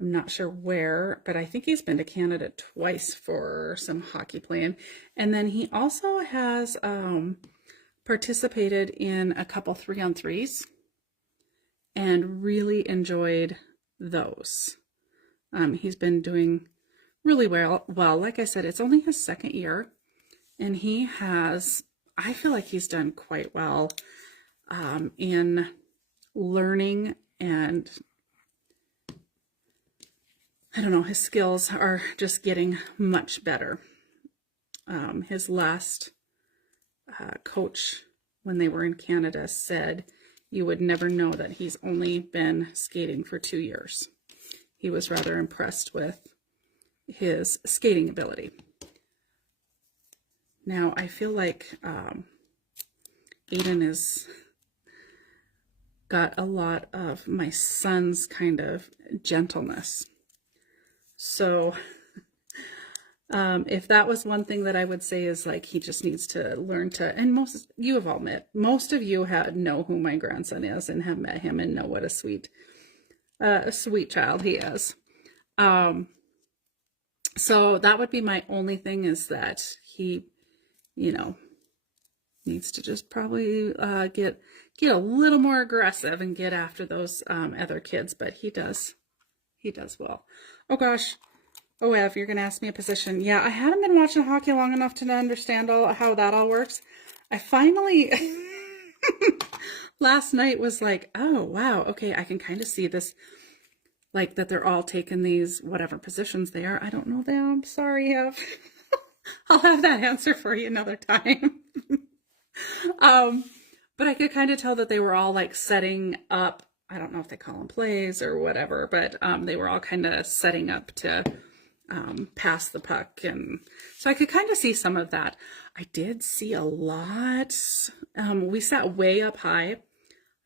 I'm not sure where, but I think he's been to Canada twice for some hockey playing. And then he also has participated in a couple 3-on-3s and really enjoyed those. He's been doing really well. Like I said, it's only his 2nd year, and he has, I feel like he's done quite well in learning, and I don't know, his skills are just getting much better. His last coach, when they were in Canada, said you would never know that he's only been skating for 2 years. He was rather impressed with his skating ability. Now, I feel like Aiden has got a lot of my son's kind of gentleness. So if that was one thing that I would say, is like he just needs to learn to, and you have all met, most of you know who my grandson is and have met him and know what a sweet child he is. So that would be my only thing, is that he, needs to just probably get a little more aggressive and get after those other kids, but he does well. Oh gosh. Oh, Ev, you're going to ask me a position. Yeah, I haven't been watching hockey long enough to understand how that all works. I finally, last night was like, oh, wow, okay, I can kind of see this, like that they're all taking these, whatever positions they are. I don't know them. Sorry, Ev. I'll have that answer for you another time. But I could kind of tell that they were all like setting up, I don't know if they call them plays or whatever, but they were all kind of setting up to pass the puck. And so I could kind of see some of that. I did see a lot. We sat way up high.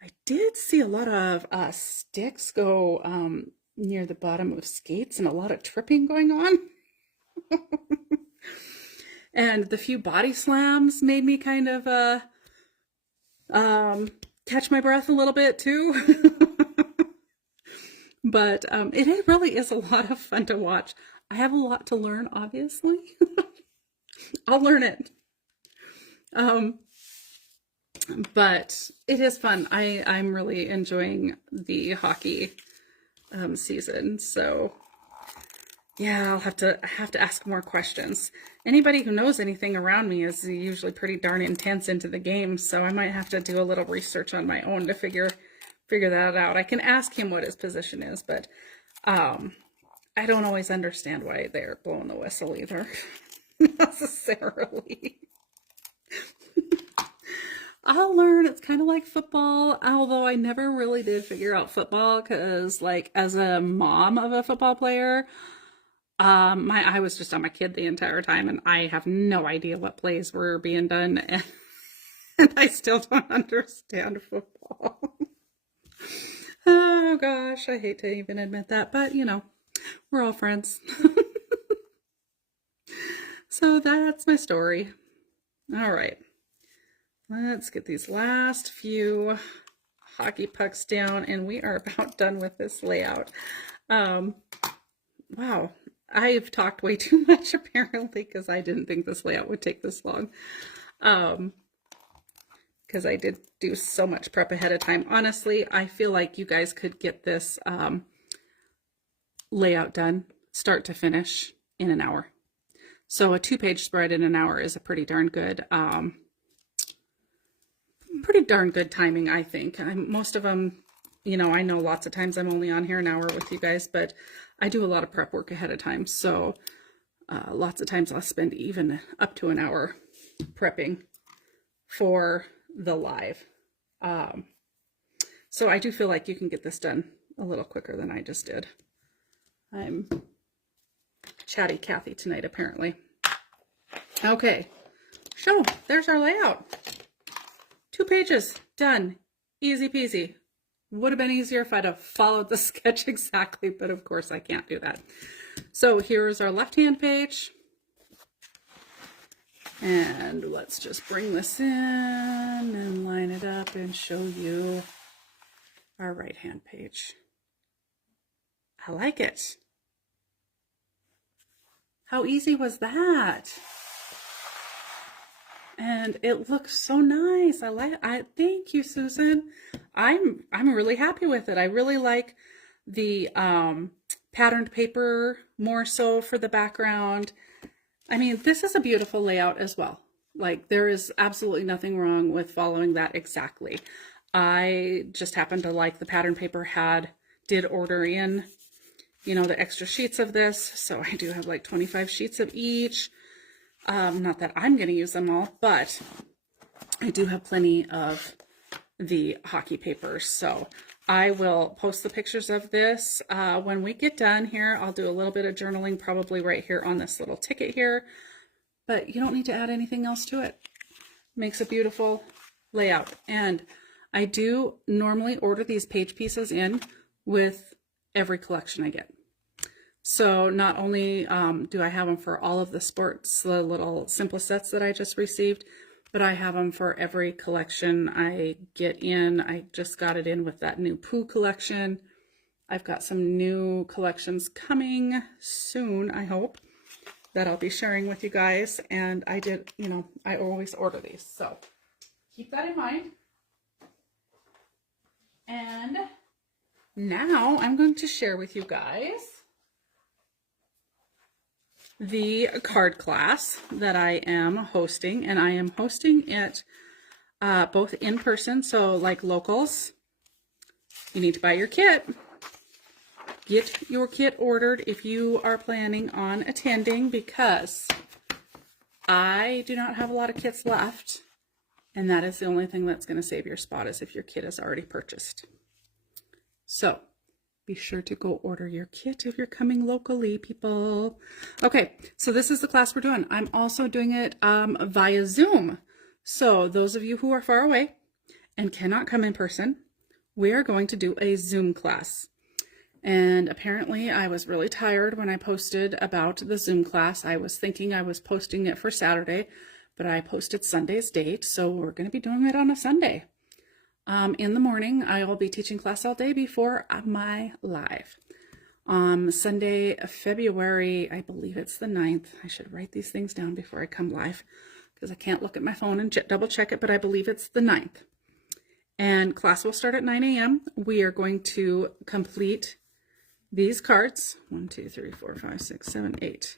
I did see a lot of sticks go near the bottom of skates, and a lot of tripping going on. And the few body slams made me kind of catch my breath a little bit too. But it really is a lot of fun to watch. I have a lot to learn, obviously. I'll learn it. But it is fun. I'm really enjoying the hockey season. So Yeah, I have to ask more questions. Anybody who knows anything around me is usually pretty darn intense into the game, so I might have to do a little research on my own to figure that out. I can ask him what his position is, but I don't always understand why they're blowing the whistle either, necessarily. I'll learn. It's kind of like football, although I never really did figure out football because, like, as a mom of a football player, my eye was just on my kid the entire time, and I have no idea what plays were being done, and I still don't understand football. Oh gosh, I hate to even admit that, but you know, we're all friends. So that's my story. All right, let's get these last few hockey pucks down, and we are about done with this layout. Wow. I've talked way too much apparently because I didn't think this layout would take this long. Because I did do so much prep ahead of time. Honestly, I feel like you guys could get this layout done start to finish in an hour. So a 2-page spread in an hour is a pretty darn good timing, I think. Most of them, you know, I know lots of times I'm only on here an hour with you guys, but I do a lot of prep work ahead of time. So lots of times I'll spend even up to an hour prepping for the live. So I do feel like you can get this done a little quicker than I just did. I'm chatty Kathy tonight, apparently. Okay, so there's our layout. 2 pages, done, easy peasy. Would have been easier if I'd have followed the sketch exactly, but of course I can't do that. So here's our left-hand page. And let's just bring this in and line it up and show you our right-hand page. I like it. How easy was that? And it looks so nice. Thank you, Susan. I'm really happy with it. I really like the patterned paper more so for the background. I mean, this is a beautiful layout as well. Like, there is absolutely nothing wrong with following that exactly. I just happen to like the pattern paper did order in, you know, the extra sheets of this. So I do have like 25 sheets of each. Not that I'm going to use them all, but I do have plenty of the hockey papers. So I will post the pictures of this when we get done here. I'll do a little bit of journaling probably right here on this little ticket here, but you don't need to add anything else to it. Makes a beautiful layout. And I do normally order these page pieces in with every collection I get. So not only do I have them for all of the sports, the little simplest sets that I just received, but I have them for every collection I get in. I just got it in with that new Pooh collection. I've got some new collections coming soon, I hope, that I'll be sharing with you guys. And I did, you know, I always order these. So keep that in mind. And now I'm going to share with you guys the card class that I am hosting, and I am hosting it both in person, so like locals, you need to buy your kit. Get your kit ordered if you are planning on attending, because I do not have a lot of kits left, and that is the only thing that's going to save your spot, is if your kit is already purchased. So be sure to go order your kit if you're coming locally, people. Okay, so this is the class we're doing. I'm also doing it via Zoom. So those of you who are far away and cannot come in person, we are going to do a Zoom class. And apparently I was really tired when I posted about the Zoom class. I was thinking I was posting it for Saturday, but I posted Sunday's date. So we're going to be doing it on a Sunday. In the morning, I will be teaching class all day before my live. Sunday, February, I believe it's the 9th. I should write these things down before I come live, because I can't look at my phone and double check it, but I believe it's the 9th. And class will start at 9 a.m. We are going to complete these cards. 1, 2, 3, 4, 5, 6, 7, 8.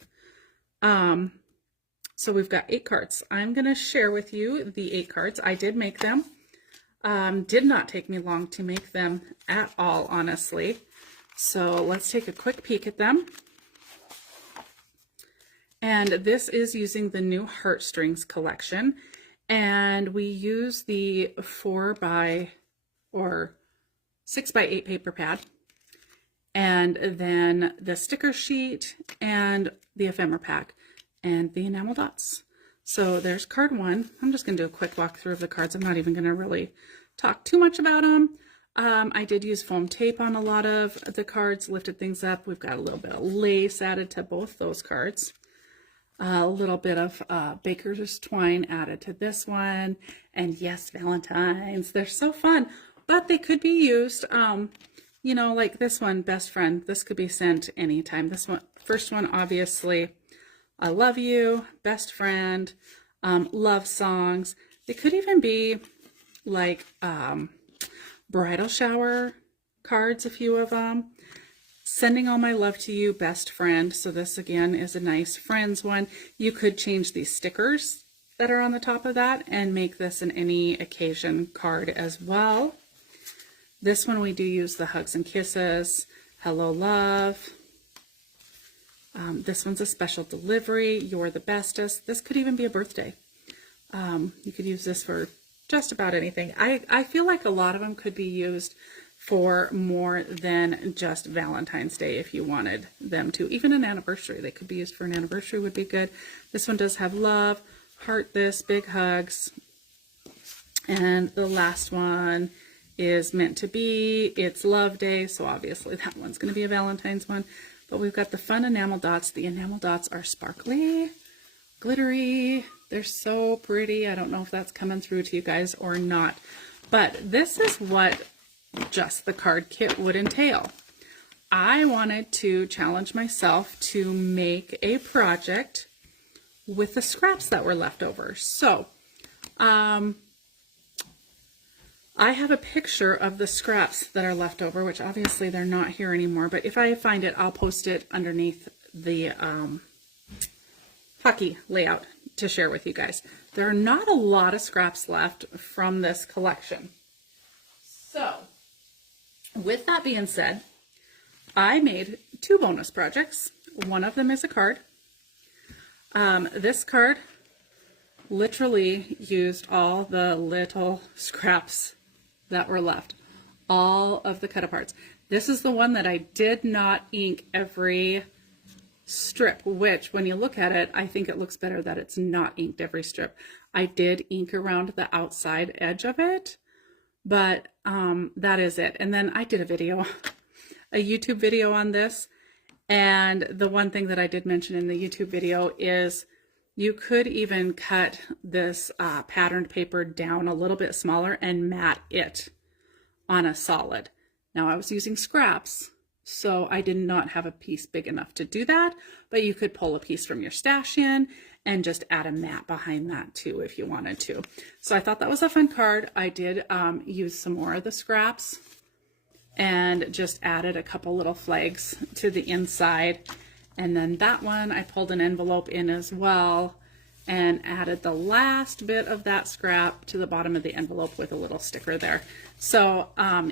So we've got 8 cards. I'm going to share with you the 8 cards. I did make them. Did not take me long to make them at all, honestly. So let's take a quick peek at them. And this is using the new Heartstrings collection. And we use the 6 by 8 paper pad. And then the sticker sheet and the ephemera pack and the enamel dots. So there's card 1. I'm just going to do a quick walkthrough of the cards. I'm not even going to really talk too much about them. I did use foam tape on a lot of the cards, lifted things up. We've got a little bit of lace added to both those cards. A little bit of baker's twine added to this one. And yes, Valentine's. They're so fun, but they could be used, you know, like this one, best friend. This could be sent anytime. This one, first one, obviously, I love you, best friend, love songs. They could even be like bridal shower cards, a few of them. Sending all my love to you, best friend. So this again is a nice friends one. You could change these stickers that are on the top of that and make this an any occasion card as well. This one we do use the hugs and kisses, hello love. This one's a special delivery, you're the bestest. This could even be a birthday. You could use this for just about anything. I feel like a lot of them could be used for more than just Valentine's Day if you wanted them to. Even an anniversary, they could be used for an anniversary would be good. This one does have love, heart this, big hugs. And the last one is meant to be, it's love day, so obviously that one's going to be a Valentine's one. But we've got the fun enamel dots. The enamel dots are sparkly, glittery. They're so pretty. I don't know if that's coming through to you guys or not. But this is what just the card kit would entail. I wanted to challenge myself to make a project with the scraps that were left over. So, I have a picture of the scraps that are left over, which obviously they're not here anymore, but if I find it, I'll post it underneath the hockey layout to share with you guys. There are not a lot of scraps left from this collection. So, with that being said, I made 2 bonus projects. One of them is a card. This card literally used all the little scraps that were left, all of the cut aparts. This is the one that I did not ink every strip, which when you look at it, I think it looks better that it's not inked every strip. I did ink around the outside edge of it, but that is it. And then I did a video, a YouTube video on this. And the one thing that I did mention in the YouTube video is you could even cut this patterned paper down a little bit smaller and mat it on a solid. Now I was using scraps, so I did not have a piece big enough to do that, but you could pull a piece from your stash in and just add a mat behind that too if you wanted to. So I thought that was a fun card. I did use some more of the scraps and just added a couple little flags to the inside. And then that one, I pulled an envelope in as well and added the last bit of that scrap to the bottom of the envelope with a little sticker there. So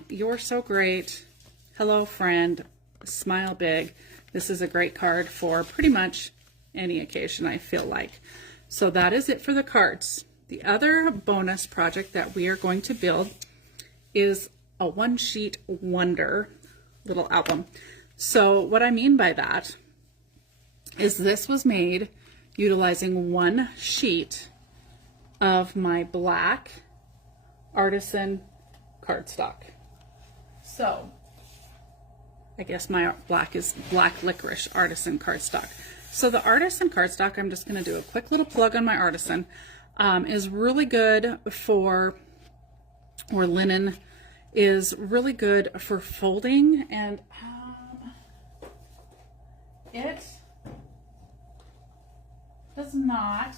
you're so great. Hello, friend. Smile big. This is a great card for pretty much any occasion, I feel like. So that is it for the cards. The other bonus project that we are going to build is a one-sheet wonder little album. So what I mean by that is this was made utilizing one sheet of my black artisan cardstock. So I guess my black is black licorice artisan cardstock. So the artisan cardstock, I'm just going to do a quick little plug on my artisan, is really good for, or linen is really good for folding, and it does not,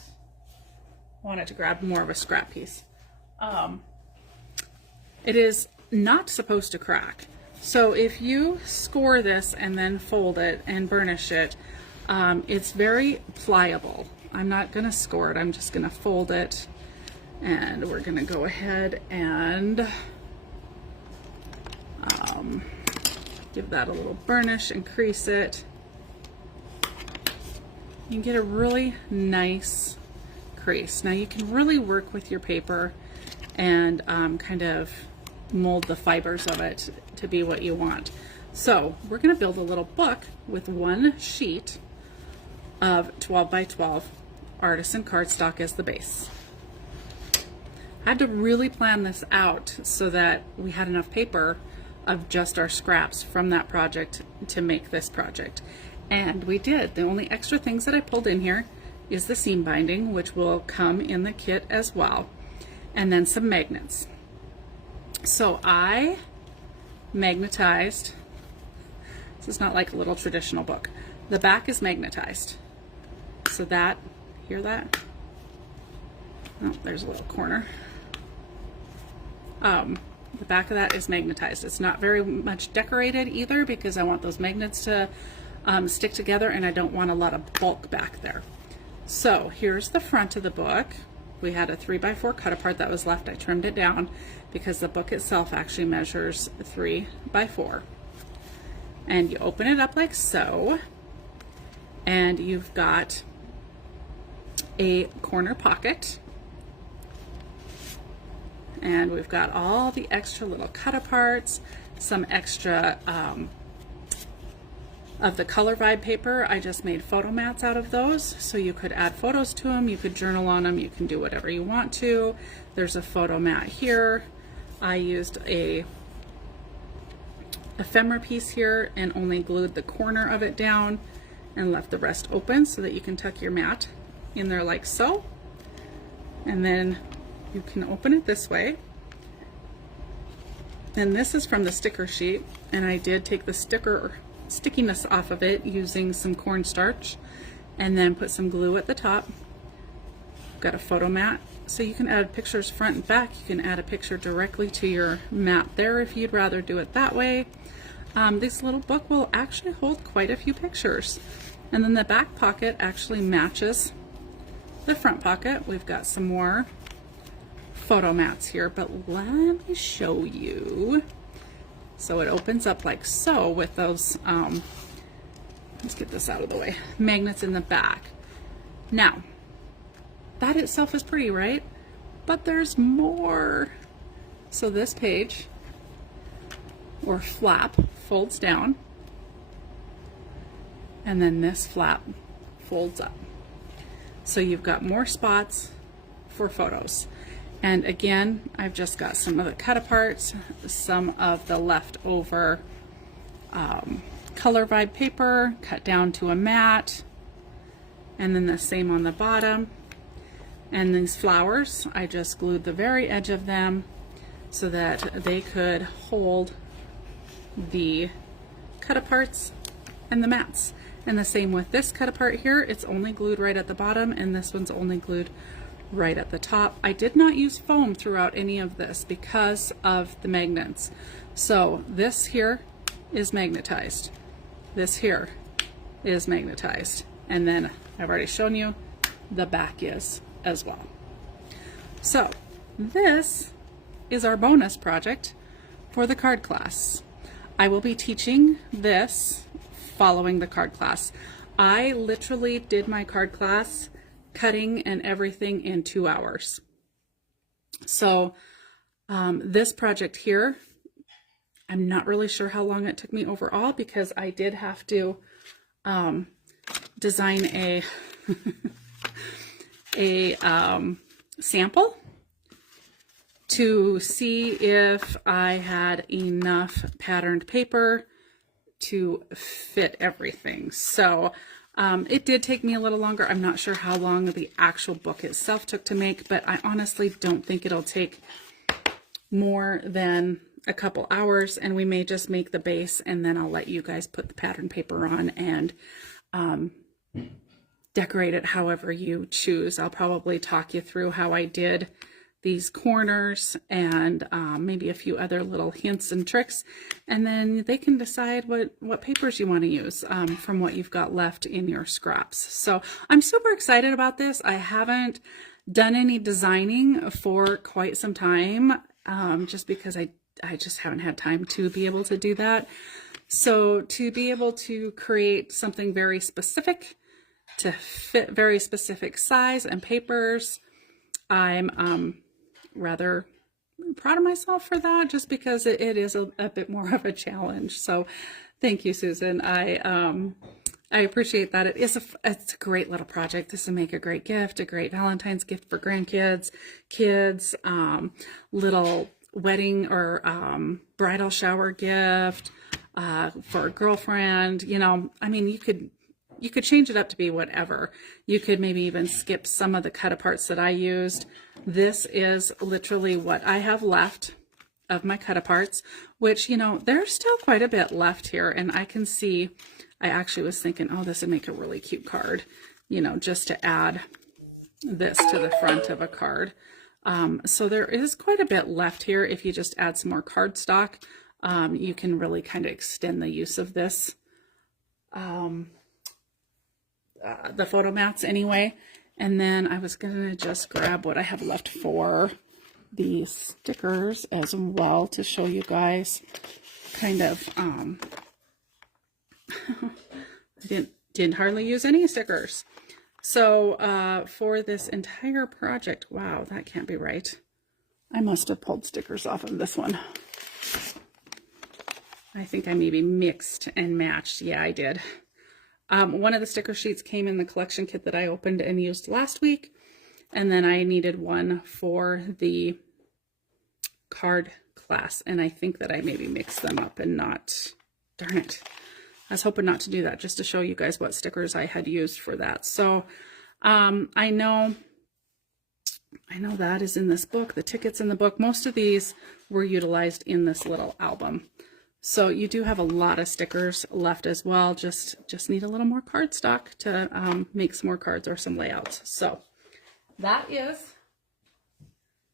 wanted to grab more of a scrap piece. It is not supposed to crack. So if you score this and then fold it and burnish it, it's very pliable. I'm not going to score it, I'm just going to fold it, and we're going to go ahead and give that a little burnish and crease it. You can get a really nice crease. Now you can really work with your paper and kind of mold the fibers of it to be what you want. So we're going to build a little book with one sheet of 12 by 12 artisan cardstock as the base. I had to really plan this out so that we had enough paper of just our scraps from that project to make this project. And we did. The only extra things that I pulled in here is the seam binding, which will come in the kit as well, and then some magnets. So I magnetized, this is not like a little traditional book. The back is magnetized. So that, hear that? Oh, there's a little corner. The back of that is magnetized. It's not very much decorated either because I want those magnets to stick together and I don't want a lot of bulk back there. So here's the front of the book. We had a 3 by 4 cut apart that was left. I trimmed it down because the book itself actually measures 3 by 4. And you open it up like so, and you've got a corner pocket. And we've got all the extra little cut aparts, some extra of the Color Vibe paper. I just made photo mats out of those, so you could add photos to them, you could journal on them, you can do whatever you want to. There's a photo mat here. I used a ephemera piece here and only glued the corner of it down and left the rest open so that you can tuck your mat in there like so. And then you can open it this way. And this is from the sticker sheet, and I did take the stickiness off of it using some cornstarch and then put some glue at the top. Got a photo mat, so you can add pictures front and back. You can add a picture directly to your mat there if you'd rather do it that way. This little book will actually hold quite a few pictures. And then the back pocket actually matches the front pocket. We've got some more photo mats here, but let me show you. So it opens up like so with those, let's get this out of the way, magnets in the back. Now, that itself is pretty, right? But there's more. So this page, or flap, folds down, and then this flap folds up. So you've got more spots for photos. And again, I've just got some of the cut aparts, some of the leftover Color Vibe paper cut down to a mat, and then the same on the bottom. And these flowers, I just glued the very edge of them so that they could hold the cut aparts and the mats. And the same with this cut apart here, it's only glued right at the bottom, and this one's only glued right at the top. I did not use foam throughout any of this because of the magnets. So this here is magnetized. This here is magnetized. And then I've already shown you the back is as well. So this is our bonus project for the card class. I will be teaching this following the card class. I literally did my card class cutting and everything in 2 hours. So this project here, I'm not really sure how long it took me overall because I did have to design a sample to see if I had enough patterned paper to fit everything. So it did take me a little longer. I'm not sure how long the actual book itself took to make, but I honestly don't think it'll take more than a couple hours, and we may just make the base and then I'll let you guys put the pattern paper on and decorate it however you choose. I'll probably talk you through how I did these corners and maybe a few other little hints and tricks, and then they can decide what papers you want to use from what you've got left in your scraps. So I'm super excited about this. I haven't done any designing for quite some time, just because I just haven't had time to be able to do that. So to be able to create something very specific to fit very specific size and papers, I'm rather proud of myself for that, just because it is a bit more of a challenge. So thank you, Susan. I appreciate that. It's a great little project. This will make a great gift, a great Valentine's gift for grandkids, kids, little wedding or bridal shower gift for a girlfriend. You know, I mean, you could change it up to be whatever. You could maybe even skip some of the cut aparts that I used. This is literally what I have left of my cut aparts, which, you know, there's still quite a bit left here. And I can see, I actually was thinking, oh, this would make a really cute card, you know, just to add this to the front of a card. So there is quite a bit left here. If you just add some more cardstock, you can really kind of extend the use of this. The photo mats anyway. And then I was gonna just grab what I have left for the stickers as well to show you guys kind of I didn't hardly use any stickers. So for this entire project, wow, that can't be right. I must have pulled stickers off of this one. I think I maybe mixed and matched. Yeah, I did. One of the sticker sheets came in the collection kit that I opened and used last week. And then I needed one for the card class. And I think that I maybe mixed them up and not, darn it. I was hoping not to do that, just to show you guys what stickers I had used for that. So I know that is in this book, the tickets in the book. Most of these were utilized in this little album. So you do have a lot of stickers left as well. Just need a little more cardstock to make some more cards or some layouts. So that is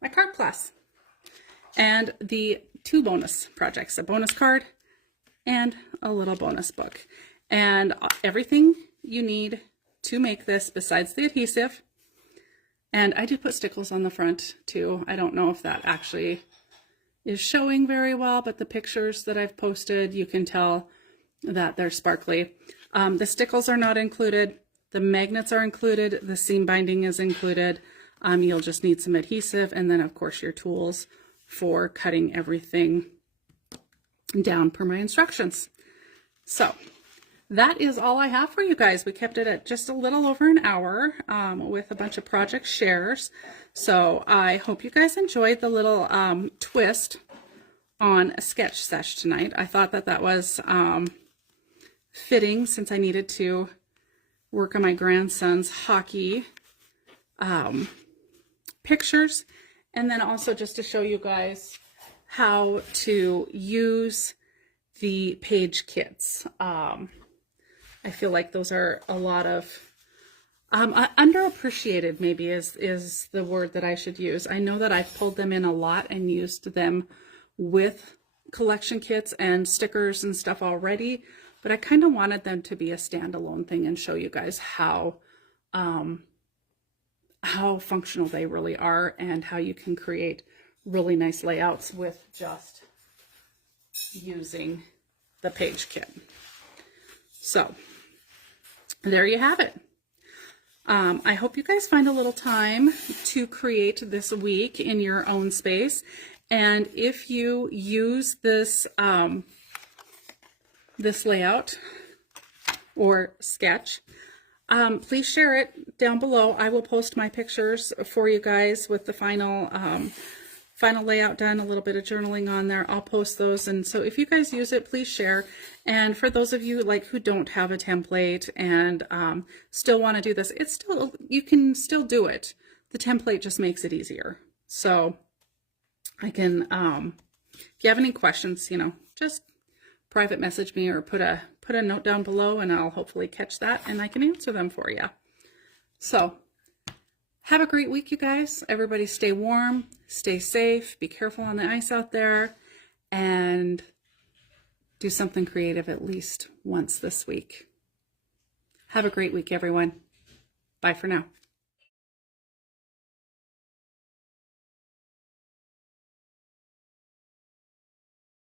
my card class. And the 2 bonus projects, a bonus card and a little bonus book. And everything you need to make this besides the adhesive. And I did put stickles on the front too. I don't know if that actually is showing very well, but the pictures that I've posted, you can tell that they're sparkly. The stickles are not included. The magnets are included. The seam binding is included. You'll just need some adhesive, and then of course your tools for cutting everything down per my instructions. So that is all I have for you guys. We kept it at just a little over an hour with a bunch of project shares. So I hope you guys enjoyed the little twist on a sketch sesh tonight. I thought that that was fitting since I needed to work on my grandson's hockey pictures. And then also just to show you guys how to use the page kits. I feel like those are a lot of underappreciated, maybe is the word that I should use. I know that I've pulled them in a lot and used them with collection kits and stickers and stuff already, but I kind of wanted them to be a standalone thing and show you guys how functional they really are and how you can create really nice layouts with just using the page kit. So there you have it. I hope you guys find a little time to create this week in your own space. And if you use this, this layout or sketch, please share it down below. I will post my pictures for you guys with the final final layout done, a little bit of journaling on there. I'll post those. And so if you guys use it, please share. And for those of you like who don't have a template and still want to do this, it's still, you can still do it. The template just makes it easier. So I can, if you have any questions, you know, just private message me or put a note down below and I'll hopefully catch that and I can answer them for you. So have a great week, you guys. Everybody stay warm, stay safe, be careful on the ice out there, and do something creative at least once this week. Have a great week, everyone. Bye for now.